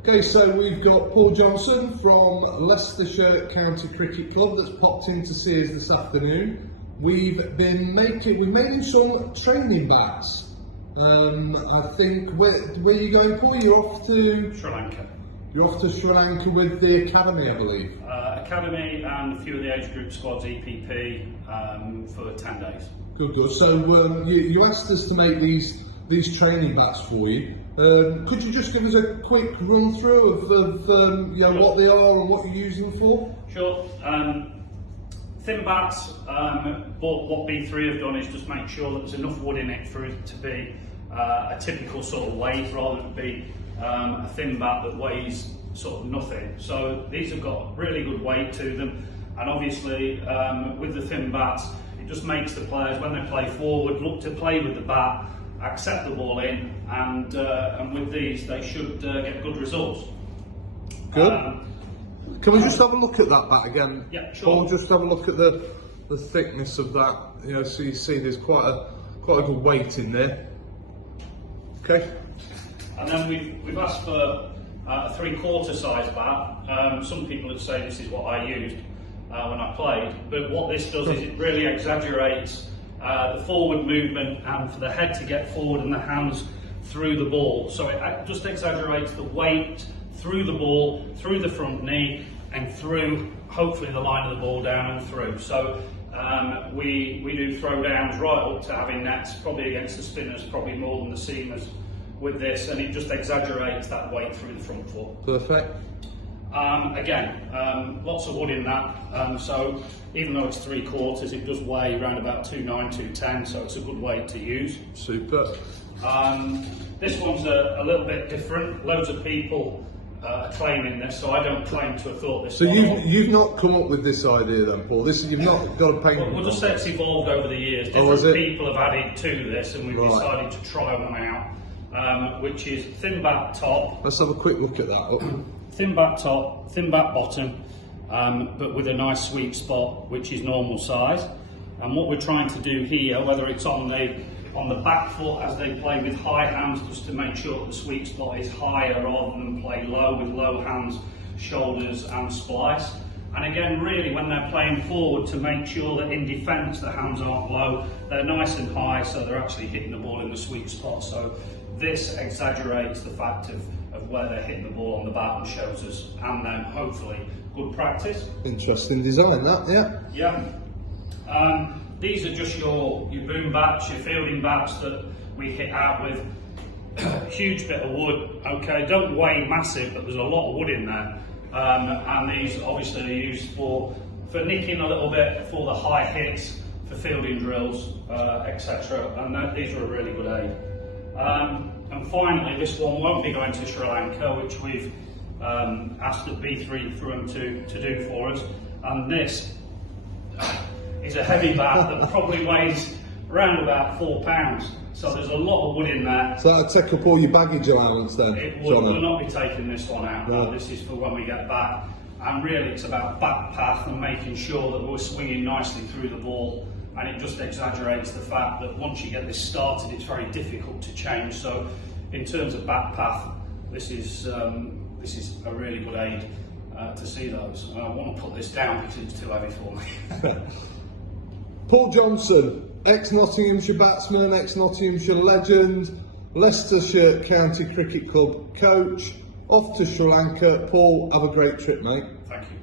Okay, so we've got Paul Johnson from Leicestershire County Cricket Club that's popped in to see us this afternoon. We've made him some training bats. I think where are you going, Paul? You're off to Sri Lanka. You're off to Sri Lanka with the academy, I believe. Academy and a few of the age group squads, EPP, for 10 days. Good. So you asked us to make these training bats for you. Could you just give us a quick run through of Sure. what they are and what you're using them for? Sure. Thin bats, but what B3 have done is just make sure that there's enough wood in it for it to be a typical sort of weight rather than be a thin bat that weighs sort of nothing. So these have got really good weight to them, and obviously with the thin bats it just makes the players, when they play forward, look to play with the bat, accept the ball in, and with these they should get good results. Good. Can we just have a look at that bat again? Yeah, sure. Paul, just have a look at the thickness of that. You know, so you see there's quite a good weight in there. Okay. And then we've asked for a 3/4 size bat. Some people would say this is what I used when I played, but what this does is it really exaggerates the forward movement and for the head to get forward and the hands through the ball. So it just exaggerates the weight through the ball, through the front knee, and through hopefully the line of the ball down and through. So we do throw downs right up to having nets, probably against the spinners, probably more than the seamers with this, and it just exaggerates that weight through the front foot. Perfect. Again, lots of wood in that, so even though it's 3/4, it does weigh around about 2.9, 2.10, so it's a good weight to use. Super. This one's a little bit different. Loads of people are claiming this, so I don't claim to have thought this. So you've not come up with this idea then, Paul? You've not got a paint. We'll just say it's evolved over the years. Different people have added to this, and we've decided to try one out, which is thin bat top. Let's have a quick look at that. Thin bat top, thin bat bottom, but with a nice sweep spot, which is normal size. And what we're trying to do here, whether it's on the back foot as they play with high hands, just to make sure that the sweep spot is higher rather than play low with low hands, shoulders and splice. And again, really when they're playing forward, to make sure that in defence the hands aren't low, they're nice and high, so they're actually hitting the ball in the sweet spot. So this exaggerates the fact of where they're hitting the ball on the bat and shows us, and then hopefully good practice. Interesting design, that, yeah. Yeah. These are just your boom bats, your fielding bats that we hit out with. Huge bit of wood, okay, don't weigh massive, but there's a lot of wood in there. And these obviously are used for nicking a little bit, for the high hits, for fielding drills, etc. And these are a really good aid. And finally, this one won't be going to Sri Lanka, which we've asked the B3 for them to do for us. And this is a heavy bat that probably weighs around about 4 pounds. So there's a lot of wood in there. So that'll take up all your baggage allowance then? It would. We'll not be taking this one out. No. This is for when we get back. And really it's about back path and making sure that we're swinging nicely through the ball. And it just exaggerates the fact that once you get this started, it's very difficult to change. So in terms of back path, this is a really good aid to see those. I want to put this down because it's too heavy for me. Paul Johnson, ex-Nottinghamshire batsman, ex-Nottinghamshire legend, Leicestershire County Cricket Club coach, off to Sri Lanka. Paul, have a great trip, mate. Thank you.